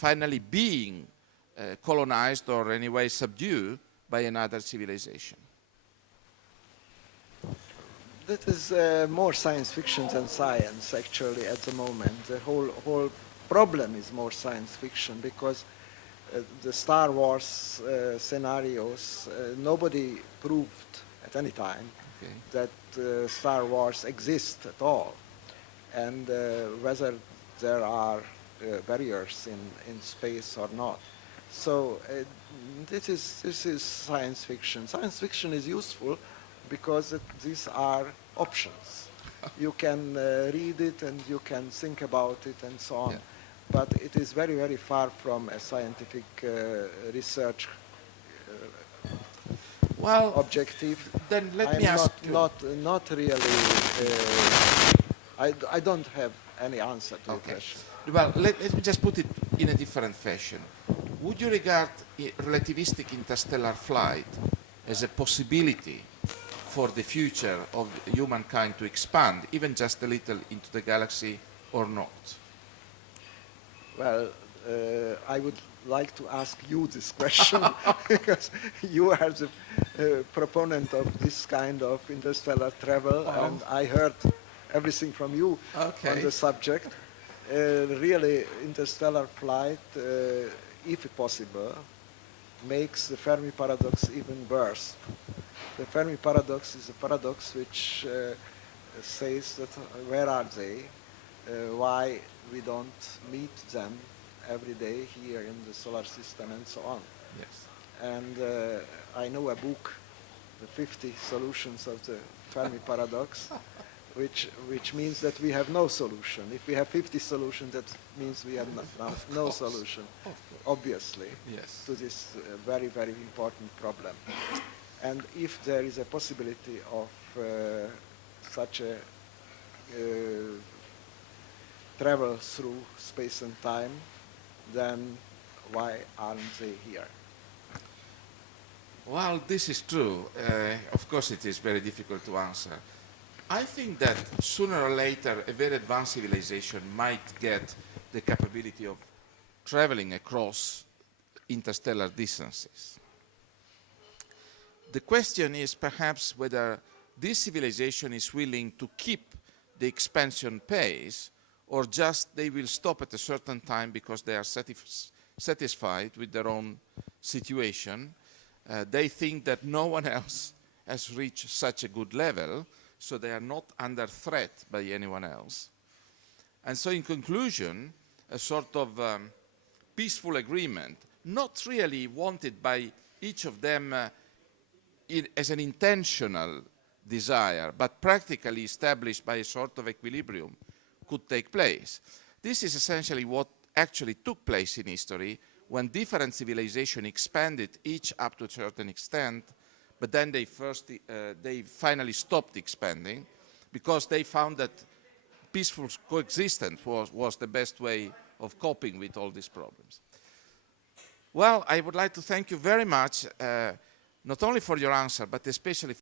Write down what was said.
finally being colonized or anyway subdued by another civilization? That is more science fiction than science, actually, at the moment. The whole problem is more science fiction because the Star Wars scenarios, nobody proved at any time that Star Wars exists at all, and whether there are barriers in space or not. So this is science fiction. Science fiction is useful because these are options. You can read it and you can think about it and so on. Yeah. But it is very, very far from a scientific research objective. Then let me ask you. Not really. I don't have any answer to the question. Well, let me just put it in a different fashion. Would you regard relativistic interstellar flight as a possibility for the future of humankind to expand, even just a little, into the galaxy, or not? Well, I would like to ask you this question because you are the proponent of this kind of interstellar travel, and I heard everything from you on the subject. Really, interstellar flight, if possible, makes the Fermi paradox even worse. The Fermi paradox is a paradox which says that where are they? Why we don't meet them every day here in the solar system and so on. Yes. And I know a book, The 50 Solutions of the Fermi Paradox, which means that we have no solution. If we have 50 solutions, that means we have no solution, obviously, to this very, very important problem. And if there is a possibility of such a travel through space and time, then why aren't they here? Well, this is true. Of course, it is very difficult to answer. I think that sooner or later, a very advanced civilization might get the capability of traveling across interstellar distances. The question is perhaps whether this civilization is willing to keep the expansion pace, or just they will stop at a certain time because they are satisfied with their own situation. They think that no one else has reached such a good level, so they are not under threat by anyone else. And so in conclusion, a sort of peaceful agreement, not really wanted by each of them as an intentional desire, but practically established by a sort of equilibrium, could take place. This is essentially what actually took place in history when different civilizations expanded, each up to a certain extent, but then they finally stopped expanding because they found that peaceful coexistence was the best way of coping with all these problems. Well, I would like to thank you very much, not only for your answer, but especially